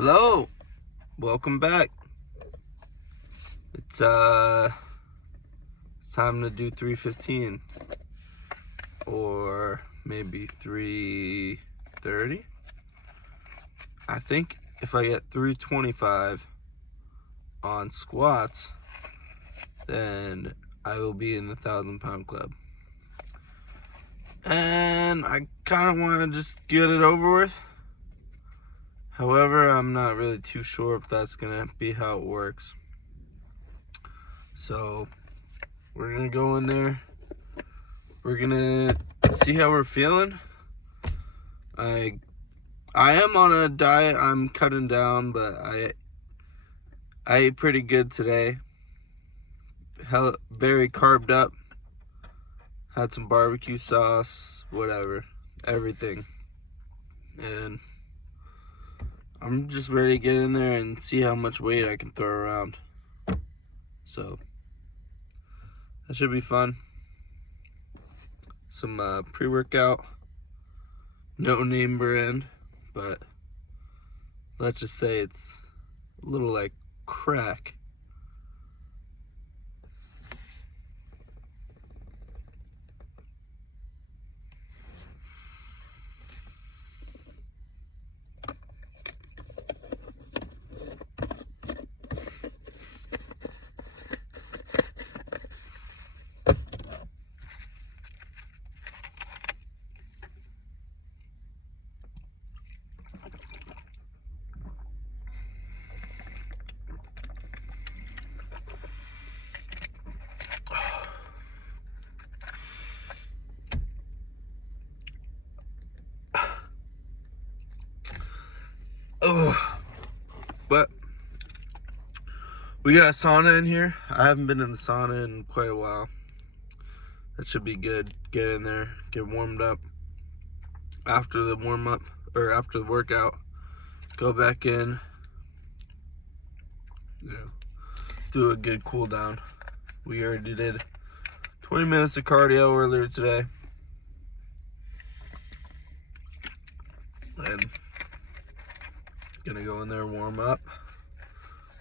Hello, welcome back. It's time to do 315 or maybe 330. I think if I get 325 on squats, then I will be in the 1,000-pound club. And I kind of want to just get it over with. However, I'm not really too sure if that's gonna be how it works. So we're gonna go in there. We're gonna see how we're feeling. I am on a diet. I'm cutting down, but I ate pretty good today. Very carved up. Had some barbecue sauce, whatever, everything. And I'm just ready to get in there and see how much weight I can throw around. So that should be fun. Some pre-workout, no name brand, but let's just say it's a little like crack. Oh, but we got a sauna in here. I haven't been in the sauna in quite a while. That should be good. Get in there, get warmed up. After the warm up or after the workout, go back in. Do a good cool down. We already did 20 minutes of cardio earlier today. And gonna go in there, warm up,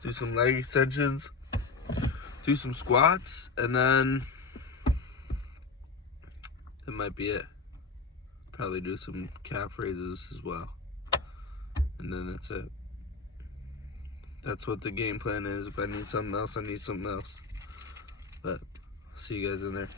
do some leg extensions, do some squats, and then that might be it. Probably do some calf raises as well. And then that's it. That's what the game plan is. If I need something else, I need something else. But see you guys in there.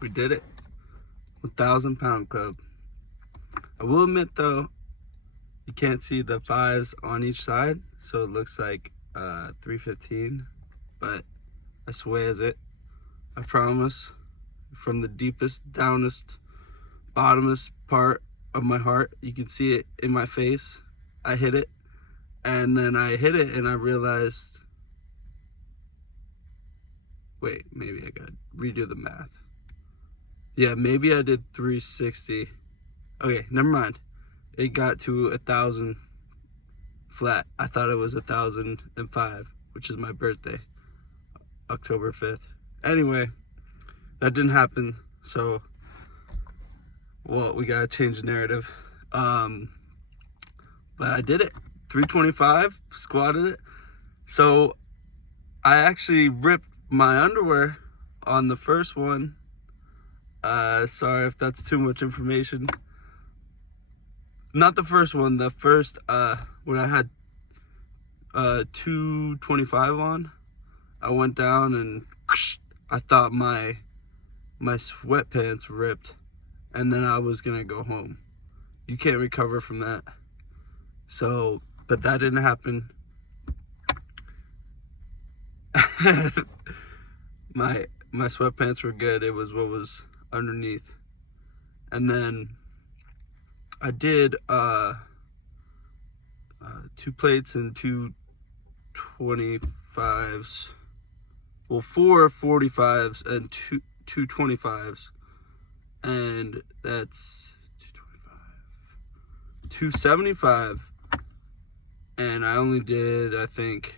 We did it. 1,000-pound club. I will admit though, you can't see the fives on each side, so it looks like 315, but I swears it. I promise. From the deepest, downest, bottomest part of my heart, you can see it in my face. I hit it, and then I hit it and I realized, wait, maybe I gotta redo the math. Yeah, maybe I did 360. Okay, never mind. It got to 1,000 flat. I thought it was 1,005. which is my birthday, October 5th. Anyway, that didn't happen, so, well, we gotta change the narrative. But I did it. 325, squatted it. So I actually ripped my underwear on the first one. Sorry if that's too much information. Not the first one, the first, when I had 225 on, I went down and I thought my sweatpants ripped, and then I was gonna go home. You can't recover from that. So, but that didn't happen. my sweatpants were good. It was what was underneath. And then I did 2 plates and 2 25s. Well, 4 45s and 2 25s. And that's 275. And I only did, I think,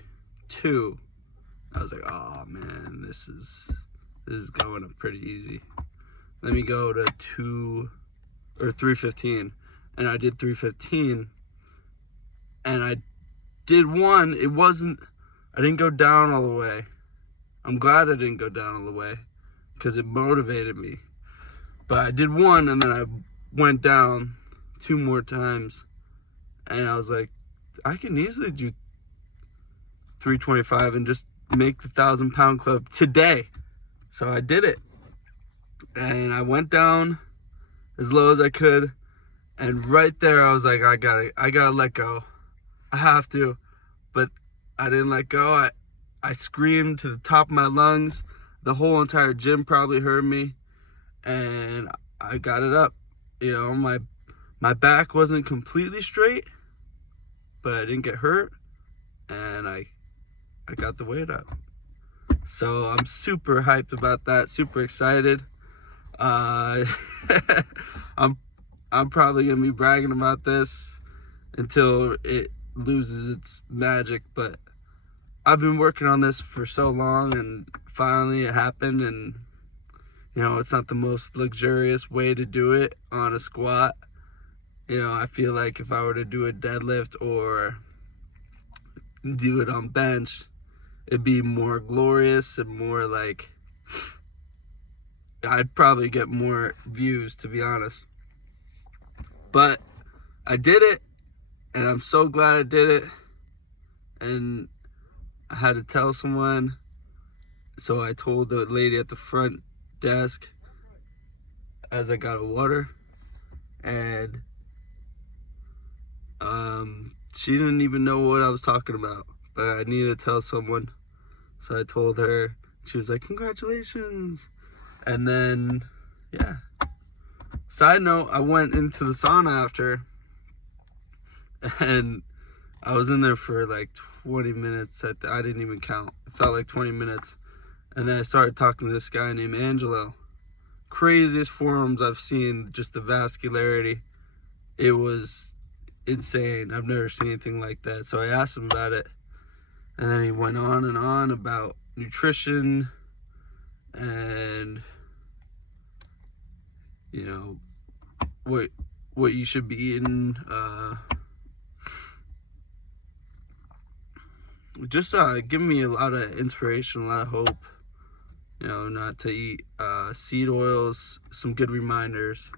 2. I was like, oh man, this is going up pretty easy. Let me go to 315. And I did 315. And I did 1. I didn't go down all the way. I'm glad I didn't go down all the way, because it motivated me. But I did 1, and then I went down 2 more times. And I was like, I can easily do 325 and just make the 1,000-pound club today. So I did it. And I went down as low as I could. And right there, I was like, I gotta let go. I have to. But I didn't let go. I screamed to the top of my lungs. The whole entire gym probably heard me. And I got it up. You know, my back wasn't completely straight, but I didn't get hurt. And I got the weight up. So I'm super hyped about that, super excited. I'm probably gonna be bragging about this until it loses its magic, but I've been working on this for so long, and finally it happened. And you know, it's not the most luxurious way to do it on a squat. You know, I feel like if I were to do a deadlift or do it on bench, it'd be more glorious and more like, I'd probably get more views, to be honest. But I did it, and I'm so glad I did it. And I had to tell someone, so I told the lady at the front desk as I got a water, and she didn't even know what I was talking about, but I needed to tell someone. So I told her. She was like, congratulations. And then, yeah. Side note, I went into the sauna after, and I was in there for like 20 minutes. I didn't even count. It felt like 20 minutes. And then I started talking to this guy named Angelo. Craziest forearms I've seen, just the vascularity. It was insane. I've never seen anything like that. So I asked him about it. And then he went on and on about nutrition and, you know, what you should be eating. Just giving me a lot of inspiration, a lot of hope. You know, not to eat seed oils, some good reminders.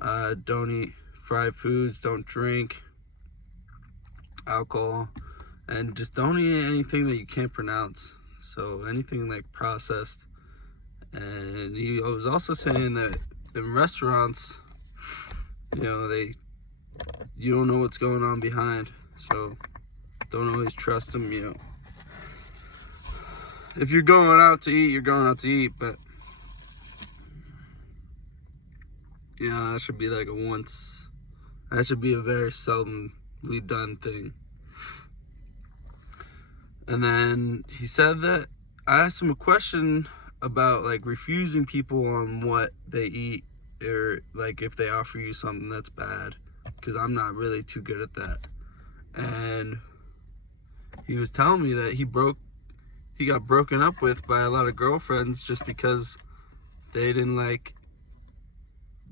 Don't eat fried foods, don't drink alcohol, and just don't eat anything that you can't pronounce. So anything like processed. And he was also saying that in restaurants, you know, you don't know what's going on behind, so don't always trust them. You know, if you're going out to eat, you're going out to eat, but you know, that should be like that should be a very seldomly done thing. And then he said that I asked him a question about like refusing people on what they eat, or like if they offer you something that's bad, because I'm not really too good at that. And he was telling me that he got broken up with by a lot of girlfriends just because they didn't like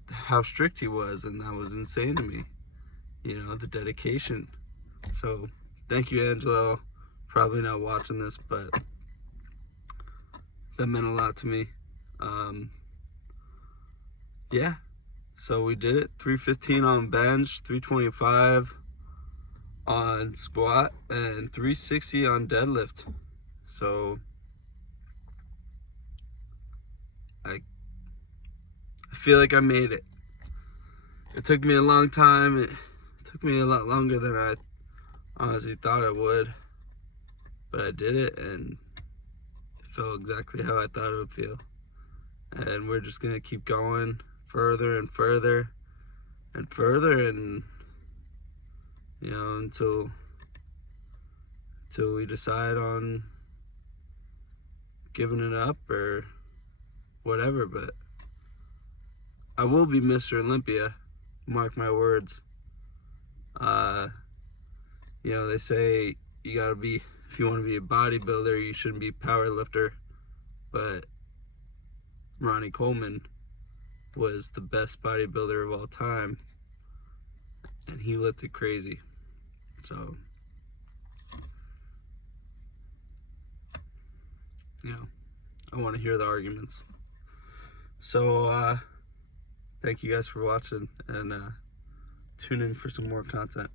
how strict he was, and that was insane to me. You know, the dedication. So thank you, Angelo. Probably not watching this, but that meant a lot to me. Yeah, so we did it. 315 on bench, 325 on squat, and 360 on deadlift. So I feel like I made it. It took me a long time. It took me a lot longer than I honestly thought it would, but I did it, and it felt exactly how I thought it would feel. And we're just gonna keep going further and further and further, and you know, until we decide on giving it up or whatever. But I will be Mr. Olympia, mark my words. You know, they say you gotta be, if you want to be a bodybuilder, you shouldn't be a power lifter, but Ronnie Coleman was the best bodybuilder of all time, and he lifted crazy. So, you know, I want to hear the arguments. So thank you guys for watching, and tune in for some more content.